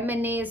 MNAs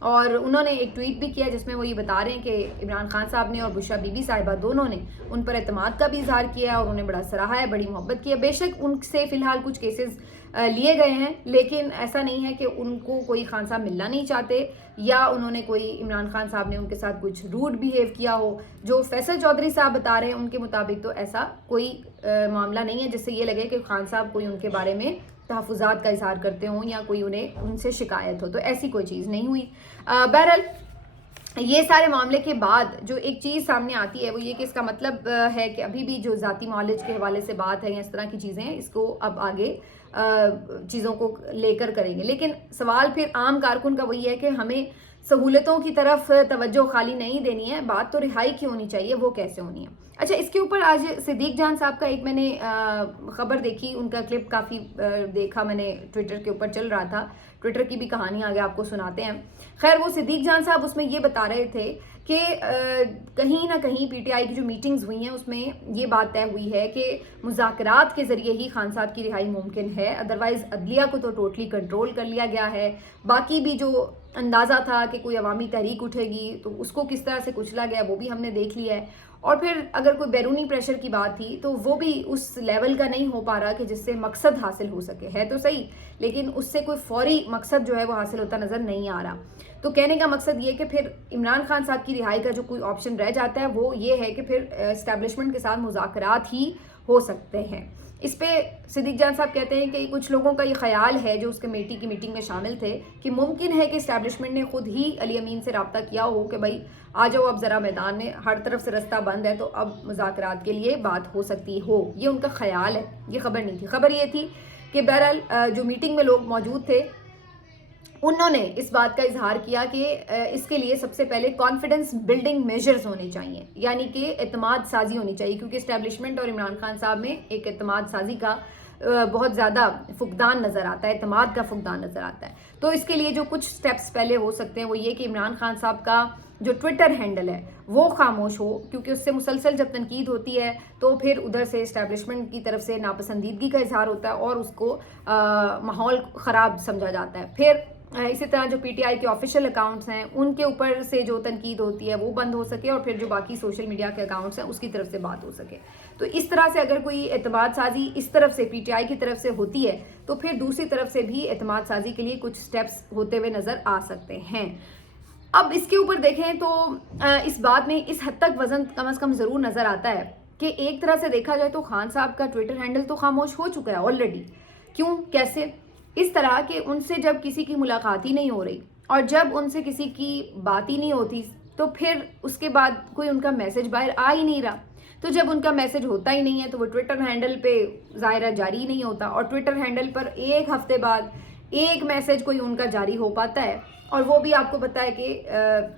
اور انہوں نے ایک ٹویٹ بھی کیا جس میں وہ یہ بتا رہے ہیں کہ عمران خان صاحب نے اور بشرا بی بی صاحبہ دونوں نے ان پر اعتماد کا بھی اظہار کیا اور انہیں بڑا سراہا ہے، بڑی محبت کی ہے۔ بے شک ان سے فی الحال کچھ کیسز لیے گئے ہیں، لیکن ایسا نہیں ہے کہ ان کو کوئی خان صاحب ملنا نہیں چاہتے یا انہوں نے کوئی عمران خان صاحب نے ان کے ساتھ کچھ روڈ بیہیو کیا ہو۔ جو فیصل چودھری صاحب بتا رہے ہیں ان کے مطابق تو ایسا کوئی معاملہ نہیں ہے جس سے یہ لگے کہ خان صاحب کوئی ان کے بارے میں تحفظات کا اظہار کرتے ہوں یا کوئی انہیں ان سے شکایت ہو، تو ایسی کوئی چیز نہیں ہوئی۔ بہرحال یہ سارے معاملے کے بعد جو ایک چیز سامنے آتی ہے وہ یہ کہ اس کا مطلب ہے کہ ابھی بھی جو ذاتی معالج کے حوالے سے بات ہے یا اس طرح کی چیزیں ہیں، اس کو اب آگے چیزوں کو لے کر کریں گے۔ لیکن سوال پھر عام کارکن کا وہی ہے کہ ہمیں سہولتوں کی طرف توجہ خالی نہیں دینی ہے، بات تو رہائی کی ہونی چاہیے، وہ کیسے ہونی ہے۔ اچھا، اس کے اوپر آج صدیق جان صاحب کا ایک میں نے خبر دیکھی، ان کا کلپ کافی دیکھا میں نے، ٹویٹر کے اوپر چل رہا تھا، ٹویٹر کی بھی کہانی آگے آپ کو سناتے ہیں۔ خیر، وہ صدیق جان صاحب اس میں یہ بتا رہے تھے کہ کہیں نہ کہیں پی ٹی آئی کی جو میٹنگز ہوئی ہیں اس میں یہ بات طے ہوئی ہے کہ مذاکرات کے ذریعے ہی خان صاحب کی رہائی ممکن ہے، ادروائز عدلیہ کو تو ٹوٹلی کنٹرول کر لیا گیا ہے۔ باقی بھی جو اندازہ تھا کہ کوئی عوامی تحریک اٹھے گی تو اس کو کس طرح سے کچلا گیا وہ بھی ہم نے دیکھ لیا ہے، اور پھر اگر کوئی بیرونی پریشر کی بات تھی تو وہ بھی اس لیول کا نہیں ہو پا رہا کہ جس سے مقصد حاصل ہو سکے، ہے تو صحیح لیکن اس سے کوئی فوری مقصد جو ہے وہ حاصل ہوتا نظر نہیں آ رہا۔ تو کہنے کا مقصد یہ کہ پھر عمران خان صاحب کی رہائی کا جو کوئی آپشن رہ جاتا ہے وہ یہ ہے کہ پھر اسٹیبلشمنٹ کے ساتھ مذاکرات ہی ہو سکتے ہیں۔ اس پہ صدیق جان صاحب کہتے ہیں کہ کچھ لوگوں کا یہ خیال ہے جو اس کمیٹی کی میٹنگ میں شامل تھے کہ ممکن ہے کہ اسٹیبلشمنٹ نے خود ہی علی امین سے رابطہ کیا ہو کہ بھائی آ جاؤ اب ذرا میدان میں، ہر طرف سے رستہ بند ہے تو اب مذاکرات کے لیے بات ہو سکتی ہو، یہ ان کا خیال ہے، یہ خبر نہیں تھی۔ خبر یہ تھی کہ بہرحال جو میٹنگ میں لوگ موجود تھے انہوں نے اس بات کا اظہار کیا کہ اس کے لیے سب سے پہلے کانفیڈنس بلڈنگ میجرز ہونے چاہیے، یعنی کہ اعتماد سازی ہونی چاہیے، کیونکہ اسٹیبلشمنٹ اور عمران خان صاحب میں ایک اعتماد سازی کا بہت زیادہ فقدان نظر آتا ہے، اعتماد کا فقدان نظر آتا ہے۔ تو اس کے لیے جو کچھ سٹیپس پہلے ہو سکتے ہیں وہ یہ کہ عمران خان صاحب کا جو ٹویٹر ہینڈل ہے وہ خاموش ہو، کیونکہ اس سے مسلسل جب تنقید ہوتی ہے تو پھر ادھر سے اسٹیبلشمنٹ کی طرف سے ناپسندیدگی کا اظہار ہوتا ہے اور اس کو ماحول خراب سمجھا جاتا ہے۔ پھر اسی طرح جو پی ٹی آئی کے آفیشیل اکاؤنٹس ہیں ان کے اوپر سے جو تنقید ہوتی ہے وہ بند ہو سکے اور پھر جو باقی سوشل میڈیا کے اکاؤنٹس ہیں اس کی طرف سے بات ہو سکے۔ تو اس طرح سے اگر کوئی اعتماد سازی اس طرف سے پی ٹی آئی کی طرف سے ہوتی ہے تو پھر دوسری طرف سے بھی اعتماد سازی کے لیے کچھ سٹیپس ہوتے ہوئے نظر آ سکتے ہیں۔ اب اس کے اوپر دیکھیں تو اس بات میں اس حد تک وزن کم از کم ضرور نظر آتا ہے کہ ایک طرح سے دیکھا جائے تو خان صاحب کا ٹویٹر ہینڈل تو خاموش ہو چکا ہے آلریڈی۔ کیوں؟ کیسے؟ اس طرح کہ ان سے جب کسی کی ملاقات ہی نہیں ہو رہی اور جب ان سے کسی کی بات ہی نہیں ہوتی تو پھر اس کے بعد کوئی ان کا میسج باہر آ ہی نہیں رہا، تو جب ان کا میسج ہوتا ہی نہیں ہے تو وہ ٹویٹر ہینڈل پہ ظاہرہ جاری ہی نہیں ہوتا، اور ٹویٹر ہینڈل پر ایک ہفتے بعد ایک میسج کوئی ان کا جاری ہو پاتا ہے، اور وہ بھی آپ کو پتا ہے کہ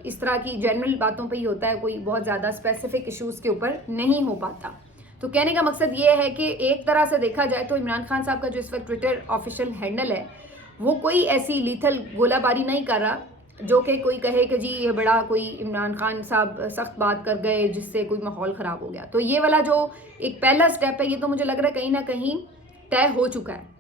اس طرح کی جنرل باتوں پہ ہی ہوتا ہے، کوئی بہت زیادہ اسپیسیفک ایشوز کے اوپر نہیں ہو پاتا۔ تو کہنے کا مقصد یہ ہے کہ ایک طرح سے دیکھا جائے تو عمران خان صاحب کا جو اس وقت ٹویٹر آفیشیل ہینڈل ہے وہ کوئی ایسی لیتھل گولہ باری نہیں کر رہا جو کہ کوئی کہے کہ جی یہ بڑا کوئی عمران خان صاحب سخت بات کر گئے جس سے کوئی ماحول خراب ہو گیا۔ تو یہ والا جو ایک پہلا سٹیپ ہے یہ تو مجھے لگ رہا ہے کہیں نہ کہیں طے ہو چکا ہے۔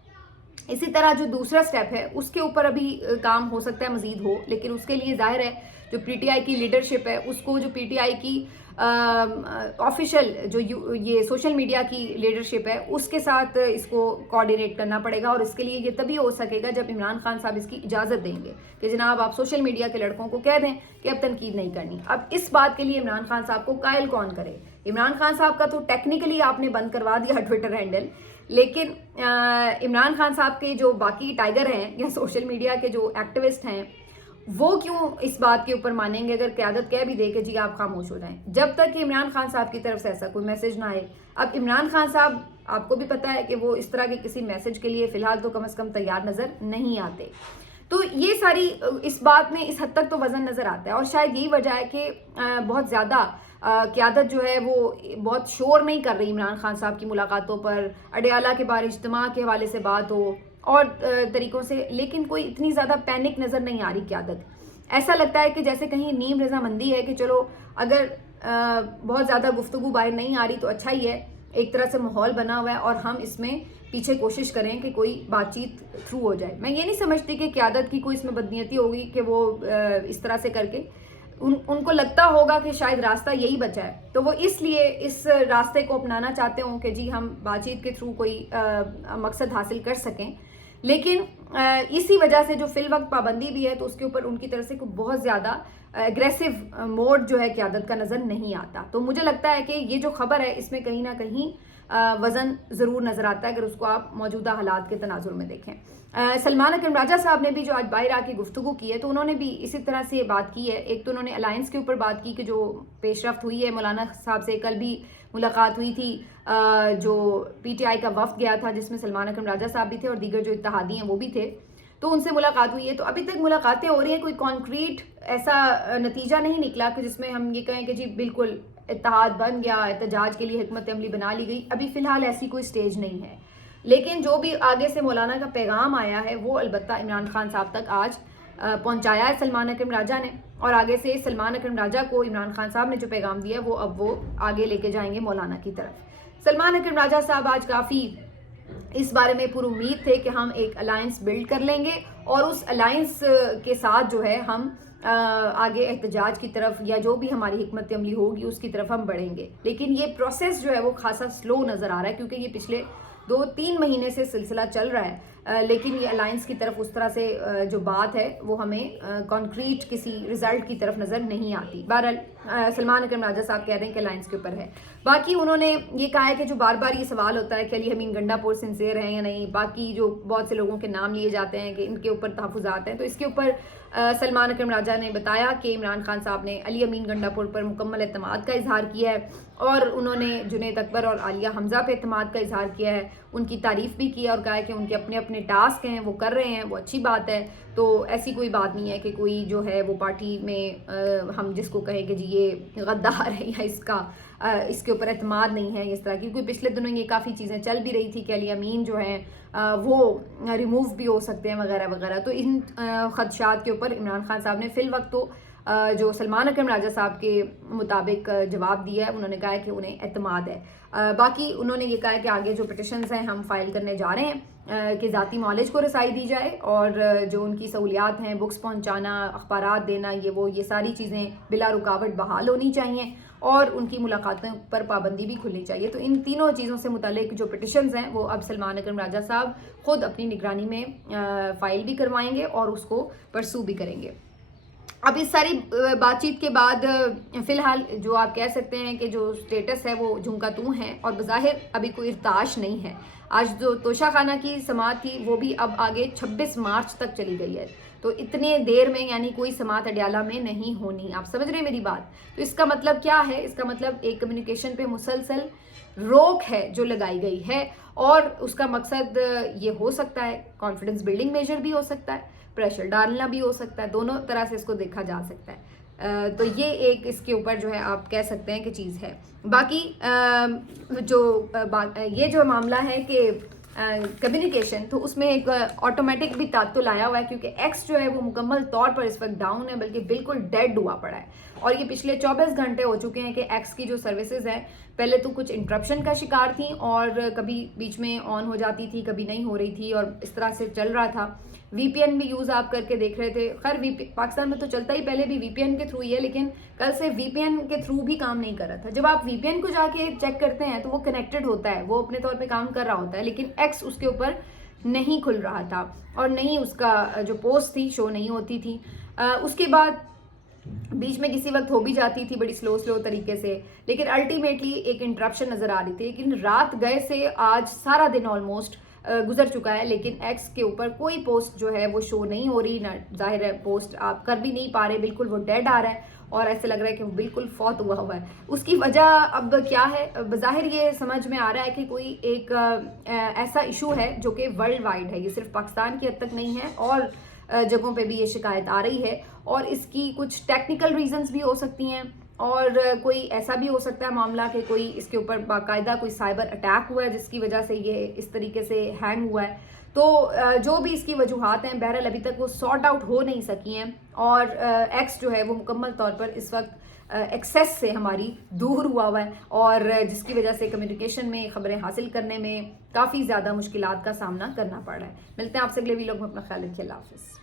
اسی طرح جو دوسرا سٹیپ ہے اس کے اوپر ابھی کام ہو سکتا ہے مزید ہو، لیکن اس کے لیے ظاہر ہے جو پی ٹی آئی کی لیڈرشپ ہے اس کو، جو پی ٹی آئی کی آفیشیل جو یہ سوشل میڈیا کی لیڈرشپ ہے اس کے ساتھ اس کو کوآرڈینیٹ کرنا پڑے گا، اور اس کے لیے یہ تبھی ہو سکے گا جب عمران خان صاحب اس کی اجازت دیں گے کہ جناب آپ سوشل میڈیا کے لڑکوں کو کہہ دیں کہ اب تنقید نہیں کرنی۔ اب اس بات کے لیے عمران خان صاحب کو قائل کون کرے؟ عمران خان صاحب کا تو ٹیکنیکلی آپ نے بند کروا دیا ٹویٹر ہینڈل، لیکن عمران خان صاحب کے جو باقی ٹائیگر ہیں یا سوشل میڈیا کے جو ایکٹیوسٹ ہیں وہ کیوں اس بات کے اوپر مانیں گے اگر قیادت کہہ بھی دے کہ جی آپ خاموش ہو جائیں، جب تک کہ عمران خان صاحب کی طرف سے ایسا کوئی میسج نہ آئے۔ اب عمران خان صاحب آپ کو بھی پتا ہے کہ وہ اس طرح کے کسی میسج کے لیے فی الحال تو کم از کم تیار نظر نہیں آتے۔ تو یہ ساری اس بات میں اس حد تک تو وزن نظر آتا ہے، اور شاید یہی وجہ ہے کہ بہت زیادہ قیادت جو ہے وہ بہت شور نہیں کر رہی عمران خان صاحب کی ملاقاتوں پر، اڈیالہ کے بارے اجتماع کے حوالے سے بات ہو اور طریقوں سے، لیکن کوئی اتنی زیادہ پینک نظر نہیں آ رہی قیادت۔ ایسا لگتا ہے کہ جیسے کہیں نیم رضامندی ہے کہ چلو اگر بہت زیادہ گفتگو باہر نہیں آ رہی تو اچھا ہی ہے، ایک طرح سے ماحول بنا ہوا ہے اور ہم اس میں پیچھے کوشش کریں کہ کوئی بات چیت تھرو ہو جائے. میں یہ نہیں سمجھتی کہ قیادت کی کوئی اس میں بدنیتی ہوگی کہ وہ اس طرح سے کر کے ان کو لگتا ہوگا کہ شاید راستہ یہی بچا ہے تو وہ اس لیے اس راستے کو اپنانا چاہتے ہوں کہ جی ہم بات چیت کے تھرو کوئی مقصد حاصل کر سکیں. لیکن اسی وجہ سے جو فی الوقت پابندی بھی ہے تو اس کے اوپر ان کی طرف سے کوئی بہت زیادہ اگریسو موڈ جو ہے قیادت کا نظر نہیں آتا. تو مجھے لگتا ہے کہ یہ جو خبر ہے اس میں کہیں نہ کہیں وزن ضرور نظر آتا ہے اگر اس کو آپ موجودہ حالات کے تناظر میں دیکھیں. سلمان اکرم راجہ صاحب نے بھی جو آج باہر آ کے گفتگو کی ہے تو انہوں نے بھی اسی طرح سے یہ بات کی ہے. ایک تو انہوں نے الائنس کے اوپر بات کی کہ جو پیش رفت ہوئی ہے, مولانا صاحب سے کل بھی ملاقات ہوئی تھی, جو پی ٹی آئی کا وفد گیا تھا جس میں سلمان اکرم راجہ صاحب بھی تھے اور دیگر جو اتحادی ہیں وہ بھی تھے, تو ان سے ملاقات ہوئی ہے. تو ابھی تک ملاقاتیں ہو رہی ہیں, کوئی کانکریٹ ایسا نتیجہ نہیں نکلا کہ جس میں ہم یہ کہیں کہ جی بالکل اتحاد بن گیا, احتجاج کے لیے حکمت عملی بنا لی گئی. ابھی فی الحال ایسی کوئی سٹیج نہیں ہے. لیکن جو بھی آگے سے مولانا کا پیغام آیا ہے وہ البتہ عمران خان صاحب تک آج پہنچایا ہے سلمان اکرم راجہ نے, اور آگے سے سلمان اکرم راجہ کو عمران خان صاحب نے جو پیغام دیا ہے وہ اب وہ آگے لے کے جائیں گے مولانا کی طرف. سلمان اکرم راجہ صاحب آج کافی اس بارے میں پر امید تھے کہ ہم ایک الائنس بلڈ کر لیں گے اور اس الائنس کے ساتھ جو ہے ہم آگے احتجاج کی طرف یا جو بھی ہماری حکمت عملی ہوگی اس کی طرف ہم بڑھیں گے. لیکن یہ پروسیس جو ہے وہ خاصا سلو نظر آ رہا ہے کیونکہ یہ پچھلے 2-3 مہینے سے سلسلہ چل رہا ہے, لیکن یہ الائنس کی طرف اس طرح سے جو بات ہے وہ ہمیں کانکریٹ کسی رزلٹ کی طرف نظر نہیں آتی. بہرحال سلمان اکرم راجہ صاحب کہہ رہے ہیں کہ الائنس کے اوپر ہے. باقی انہوں نے یہ کہا ہے کہ جو بار بار یہ سوال ہوتا ہے کہ علی امین گنڈا پور سنسیئر ہیں یا نہیں, باقی جو بہت سے لوگوں کے نام لیے جاتے ہیں کہ ان کے اوپر تحفظات ہیں, تو اس کے اوپر سلمان اکرم راجہ نے بتایا کہ عمران خان صاحب نے علی امین گنڈا پور پر مکمل اعتماد کا اظہار کیا ہے اور انہوں نے جنید اکبر اور عالیہ حمزہ پہ اعتماد کا اظہار کیا ہے, ان کی تعریف بھی کی اور کہا ہے کہ ان کے اپنے اپنے ٹاسک ہیں وہ کر رہے ہیں, وہ اچھی بات ہے. تو ایسی کوئی بات نہیں ہے کہ کوئی جو ہے وہ پارٹی میں ہم جس کو کہیں کہ جی یہ غدار ہے یا اس کے اوپر اعتماد نہیں ہے اس طرح کی, کیونکہ پچھلے دنوں یہ کافی چیزیں چل بھی رہی تھی کہ علی امین جو ہیں وہ ریموو بھی ہو سکتے ہیں وغیرہ وغیرہ. تو ان خدشات کے اوپر عمران خان صاحب نے فی الوقت تو جو سلمان اکرم راجہ صاحب کے مطابق جواب دیا ہے, انہوں نے کہا ہے کہ انہیں اعتماد ہے. باقی انہوں نے یہ کہا ہے کہ آگے جو پٹیشنز ہیں ہم فائل کرنے جا رہے ہیں کہ ذاتی معالج کو رسائی دی جائے اور جو ان کی سہولیات ہیں, بکس پہنچانا, اخبارات دینا, یہ ساری چیزیں بلا رکاوٹ بحال ہونی چاہیے اور ان کی ملاقاتوں پر پابندی بھی کھلنی چاہیے. تو ان تینوں چیزوں سے متعلق جو پٹیشنز ہیں وہ اب سلمان اکرم راجہ صاحب خود اپنی نگرانی میں فائل بھی کروائیں گے اور اس کو پرسو بھی کریں گے. اب اس ساری بات چیت کے بعد فی الحال جو آپ کہہ سکتے ہیں کہ جو سٹیٹس ہے وہ جھمکا تو ہے اور بظاہر ابھی کوئی ارتعاش نہیں ہے. آج جو توشہ خانہ کی سماعت تھی وہ بھی اب آگے 26 مارچ تک چلی گئی ہے, تو اتنے دیر میں یعنی کوئی سماعت اڈیالہ میں نہیں ہونی. آپ سمجھ رہے ہیں میری بات؟ تو اس کا مطلب کیا ہے؟ اس کا مطلب ایک کمیونیکیشن پہ مسلسل روک ہے جو لگائی گئی ہے اور اس کا مقصد یہ ہو سکتا ہے کانفیڈنس بلڈنگ میجر بھی ہو سکتا ہے, پریشر ڈالنا بھی ہو سکتا ہے, دونوں طرح سے اس کو دیکھا جا سکتا ہے. تو یہ ایک اس کے اوپر جو ہے آپ کہہ سکتے ہیں کہ چیز ہے. باقی یہ جو معاملہ ہے کہ کمیونیکیشن, تو اس میں ایک آٹومیٹک بھی تعطل آیا ہوا ہے کیونکہ ایکس جو ہے وہ مکمل طور پر اس وقت ڈاؤن ہے, بلکہ بالکل ڈیڈ ہوا پڑا ہے. اور یہ پچھلے 24 گھنٹے ہو چکے ہیں کہ ایکس کی جو سروسز ہیں پہلے تو کچھ انٹرپشن کا شکار تھیں اور کبھی بیچ میں آن ہو جاتی تھی, کبھی نہیں ہو رہی تھی اور اس طرح سے چل رہا تھا. وی پی این بھی یوز آپ کر کے دیکھ رہے تھے. خیر پاکستان میں تو چلتا ہی پہلے بھی وی پی این کے تھرو ہی ہے, لیکن کل سے وی پی این کے تھرو بھی کام نہیں کر رہا تھا. جب آپ وی پی این کو جا کے چیک کرتے ہیں تو وہ کنیکٹڈ ہوتا ہے, وہ اپنے طور پہ کام کر رہا ہوتا ہے, لیکن ایکس اس کے اوپر نہیں کھل رہا تھا اور نہیں اس کا جو پوسٹ تھی شو نہیں ہوتی تھی. اس کے بعد بیچ میں کسی وقت ہو بھی جاتی تھی بڑی سلو طریقے سے, لیکن الٹیمیٹلی ایک انٹرپشن نظر آ رہی تھی. لیکن رات گئے سے آج سارا دن آلموسٹ گزر چکا ہے, لیکن ایکس کے اوپر کوئی پوسٹ جو ہے وہ شو نہیں ہو رہی. ظاہر ہے پوسٹ آپ کر بھی نہیں پا رہے, بالکل وہ ڈیڈ آ رہا ہے اور ایسے لگ رہا ہے کہ وہ بالکل فوت ہوا ہے. اس کی وجہ اب کیا ہے؟ بظاہر یہ سمجھ میں آ رہا ہے کہ کوئی ایک ایسا ایشو ہے جو کہ ورلڈ وائڈ ہے, یہ صرف پاکستان کی حد تک نہیں ہے اور جگہوں پہ بھی یہ شکایت آ رہی ہے, اور اس کی کچھ ٹیکنیکل ریزنز بھی ہو سکتی ہیں اور کوئی ایسا بھی ہو سکتا ہے معاملہ کہ کوئی اس کے اوپر باقاعدہ کوئی سائبر اٹیک ہوا ہے جس کی وجہ سے یہ اس طریقے سے ہینگ ہوا ہے. تو جو بھی اس کی وجوہات ہیں بہرحال ابھی تک وہ سارٹ آؤٹ ہو نہیں سکی ہیں اور ایکس جو ہے وہ مکمل طور پر اس وقت ایکسیس سے ہماری دور ہوا ہے اور جس کی وجہ سے کمیونیکیشن میں خبریں حاصل کرنے میں کافی زیادہ مشکلات کا سامنا کرنا پڑ رہا ہے. ملتے ہیں آپ سے اگلے ویلاگ میں. اپنا خیال رکھیے. اللہ حافظ.